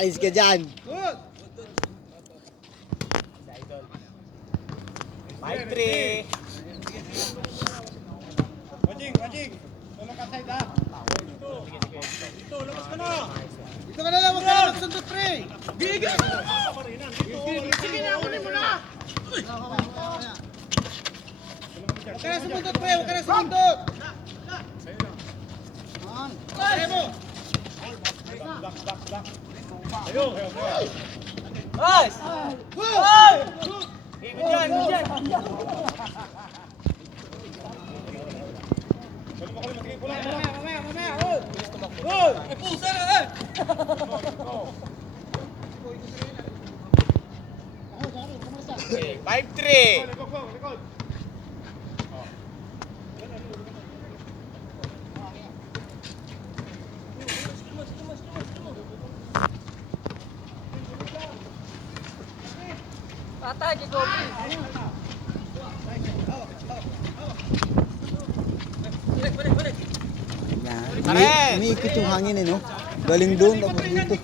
Ayos ka dyan. Good. 5-3. Wajing. Tulong ka side ha. Dito, labas ka na. Dito ka na lang, wag ka na magsundot pre. Bigay! Sige na, kunin mo na. Huwag ka na sumundot pre, huwag ka na sumundot. Kaya mo. Nice! Good! Good yan, good yan. Mamaya. Good! Ay, pusa na eh! Okay, 5-3. Patay kay Gopi. Yan. Umiikot yung hangin eh, no? Galing doon, tapos dito.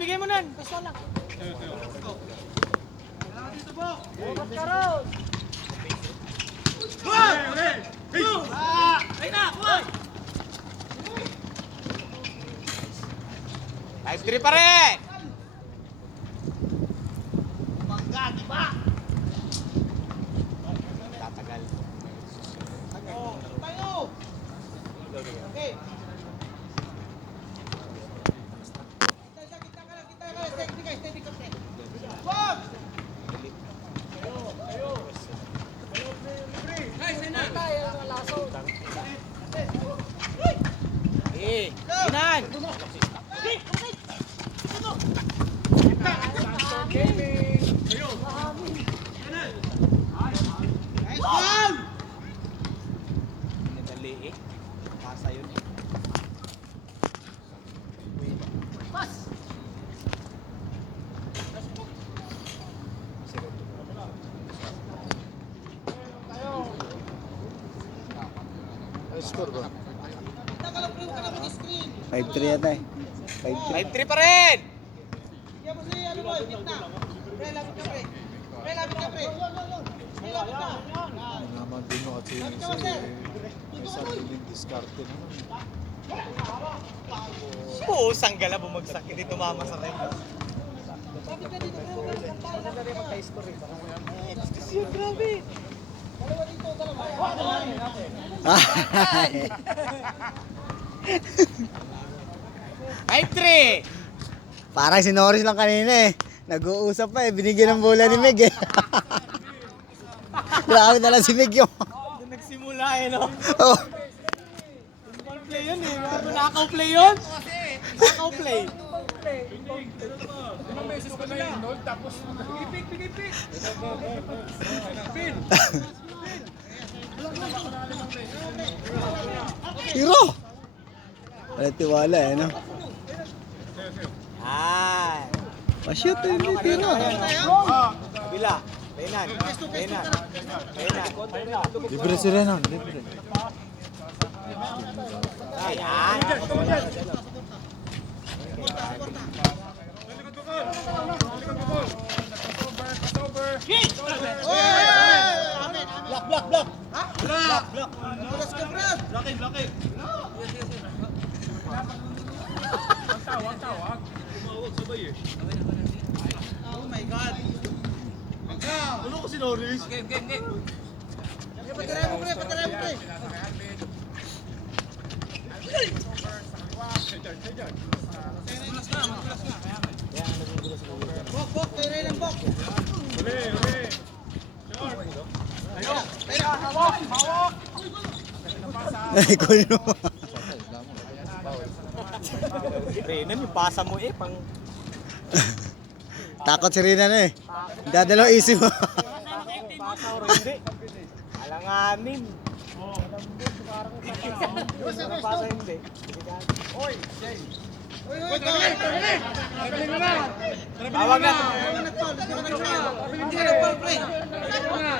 Bigay mo nan. Gusto lang. Karon. 5-3 pa rin. Tatagal. Okay. Patay ang laso. Inan. Nice one! Nadali eh. Pasa yun eh. Score ba? Nakalap rin ka na mag-screen. 5-3 yata eh. 5-3. 5-3 pa rin. Kaya mo si ano mo, gitna. Pre, lapit ka pre. Pre, lapit ka pre. Pre, lapit ka. Naman din mo kasi Lapit ka sa mo, sir. isa din diskarte naman. Oo, sanggala bumagsak. Hindi tumama sa red. Lapit ka dito pre. Huwag kang tayo. Lapit ka. Grabe. Dalawa dito, dalawa. Ay. 5-3. Parang si Norris lang kanina eh. Nag-uusap pa eh. Binigyan ng bola ni Meg eh. Grabe na lang si Meg yung... Doon nagsimula eh, no? Oh. Ball play yun eh. Nakaw play yun? Nakaw play. Ilang beses ko na yun, no? Tapos Bigay pick. Tiro! Wala tiwala eh, no? Ay. Pa-shoot eh, hindi tiro. Kabila. Benan. libre si Renan, libre. Ayan. Block. Ha? Block. Bukas ka, Brad. Blocking. Oh my God. Ano ko si Norris? Game. Patiray mo, pre. Bok, tiray ng bok. Ay, kunin mo. Renan, yung pasa mo eh. Pang... Takot si Rina na eh. Dadalaw isip mo. Pasa o hindi. Alanganin. Parang pasa hindi. Oy, Jay. Tawag na.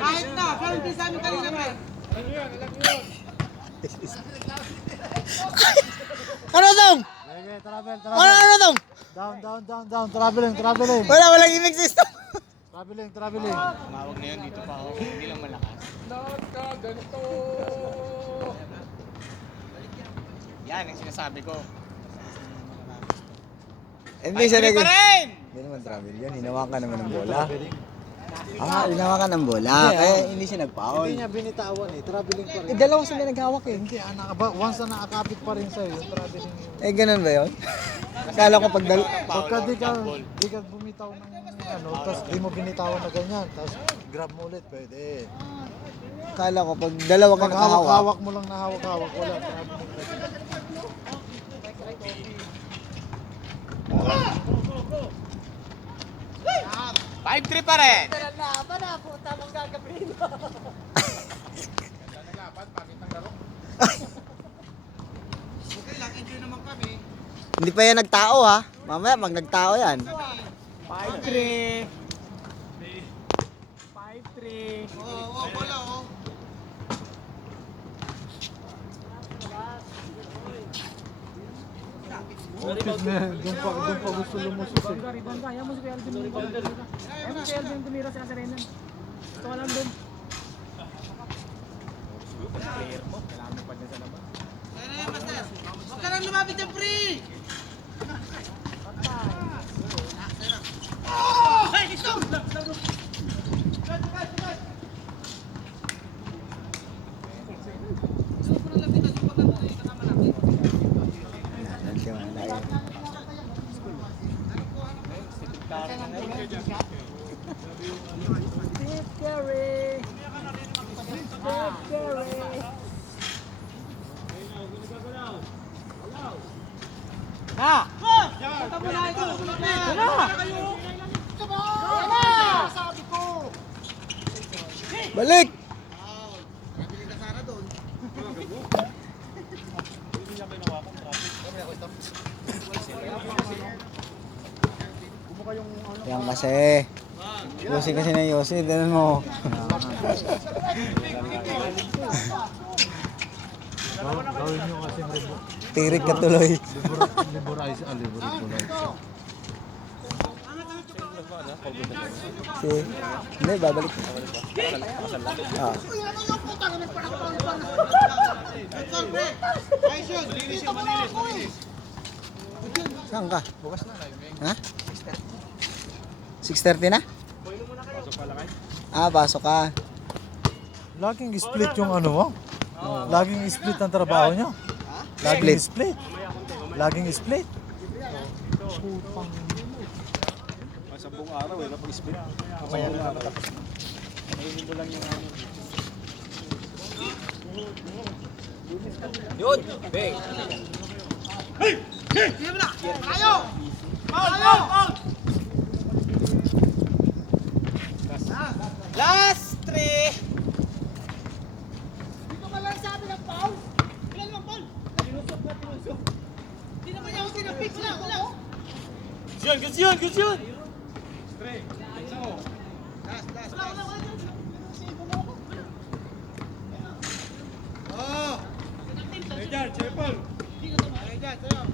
Kahit na, ganun din sa amin kanina, pre. Ano Dong? Okay, travel. Ano Dong? Down. Traveling. Walang imig system. Traveling. Tumawag na yun, dito pa ako. Hindi lang malakas. Ganito. Yan ang sinasabi ko. Hindi siya pa rin! Hindi naman travel yun. Hinawakan naman ng bola. Hinawakan ng bola. Kaya hindi siya nag-foul. Hindi niya binitawan eh. Traveling pa rin. Dalawa sila naghawak eh. Hindi, once na nakakapit pa rin sa'yo, yung traveling yun. Ganun ba yun? Akala ko pag Pagka di ka bumitaw ng tapos di mo binitawan na ganyan, tapos grab mo ulit, pwede. Akala ko pag dalawa ka Pag nakahawak. hawak mo lang na hawak, wala. Traveling pa rin. 5-3 pa rin! Nalaban na, puta mong gagawin. Okay lang, enjoy naman kami. Hindi pa yan nagtao ha. Mamaya pag nagtao yan. 5-3. 5-3. Oo, bola, oh. Office na, doon pa gusto lumusot eh. Rebound ka, ayaw mo si Kuya Alvin. Ayaw mo si Kuya Alvin tumira sa Kasarenan. Gusto ka lang doon. Huwag ka lang lumapit dyan, pre! Hey, ito! Steve Curry. Steve Curry. Ha! Punta mo na ito! Tara! Sabi ko! Balik! Nabili ka sana doon. Yan kasi. Yosi kasi na Yosi. Tignan mo. Gawin nyo kasi Tirik ka tuloy. liberize. Hindi, babalik. Ah. Saan ka? Bukas na. Ha? 6:30 na? Pasok ka. Laging split yung ano mo? Laging split ang trabaho nyo? Laging split. Laging split. Sa buong araw eh, kapag split. Mamaya na tapos. Narinig mo lang yung ano. Yun! Bang! Sige mo na! Tayo! Tayo! Last 3! Dito ka lang sabi ng foul. Ilan naman foul? Tinusok na tinusok. Hindi naman yung tinapik na. Wala oh. Good yun! Oh! Ejar, Chepol! Ejar, sa'yo.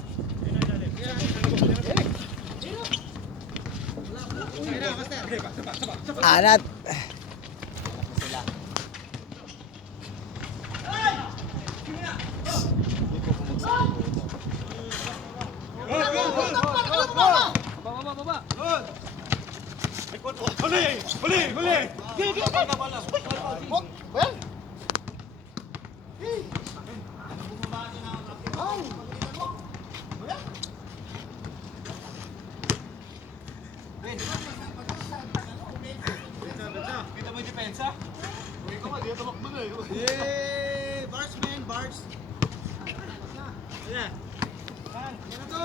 Anat. Yay! Bars, man, bars. Yan na to.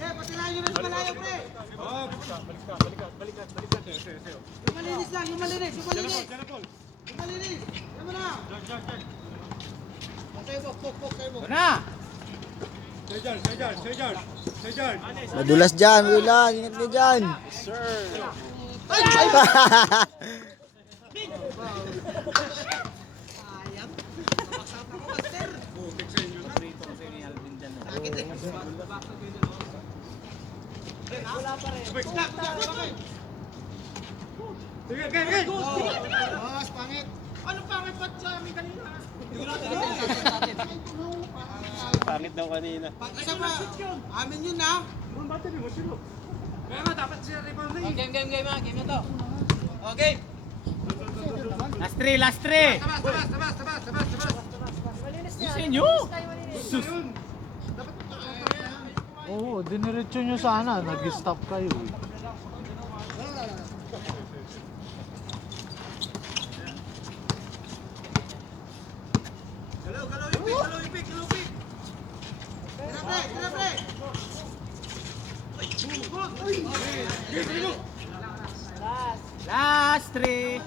Yeah, patilayan nyo na sa malayo, pre. Yung malinis lang, yung malinis. Yung malinis. Yan mo na. Kayo mo, pok, kayo mo. Na! Madulas dyan, madulas. Ingat ka dyan. Sige, sige! Boss, pangit! Ano pangit ba't sa amin kanina? Pangit daw kanina. Isa pa! Amin yun ha! Kaya nga, dapat siya rebound na eh. Game na to. Okay. Last three. Sabas! Sa inyo. Oo, diniretso nyo sana. Nag-stop kayo eh. Galaw ipik! Tira pre! Last three.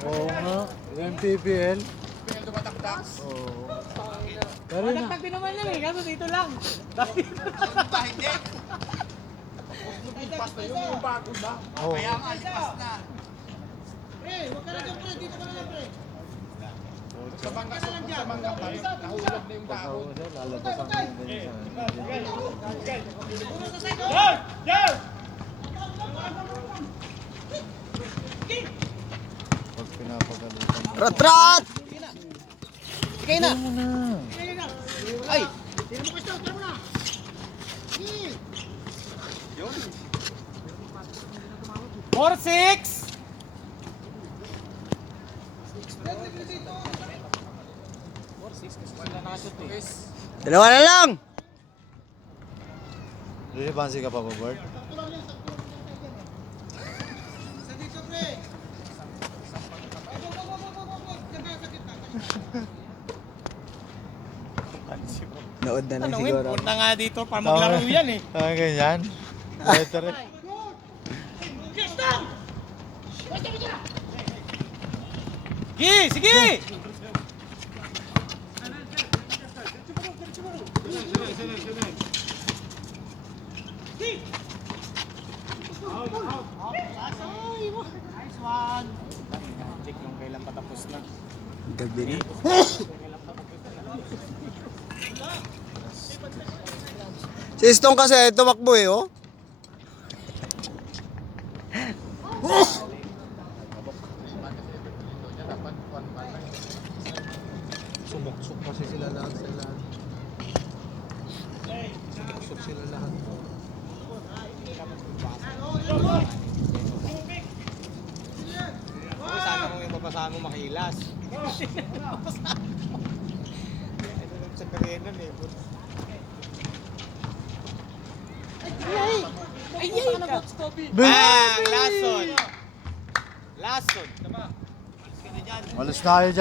Oo nga. Yung PPL. Oo. Pero na. Tagtag din naman yan eh. Kaso dito lang. Oo. Pre, huwag ka na dyan pre! Dito ka na lang pre! Lalabas ang ganyan. Pag pinapagalitan. Trot! Sige na. Ano na? Ay. Tira mo kayo! Tira mo na! Sige! 4-6. Dalawa na lang! Lilipansi ka pa ba, Bert? Isa dito pre! Wag! Diyan ka sa gitna. Nood na lang Tanungin, siguro. punta nga dito para maglaro yan eh. Ah, ganyan. Better eh. Sige! Check yung kailan patapos na. Gabi na. Si Stong kasi tumakbo eh, oh. Sumuksok kasi sila lahat sila. Sumuksok sila lahat. Sana kung yung babasahan mo makilas. Sa karenan eh. Lason. Alis na kayo dyan.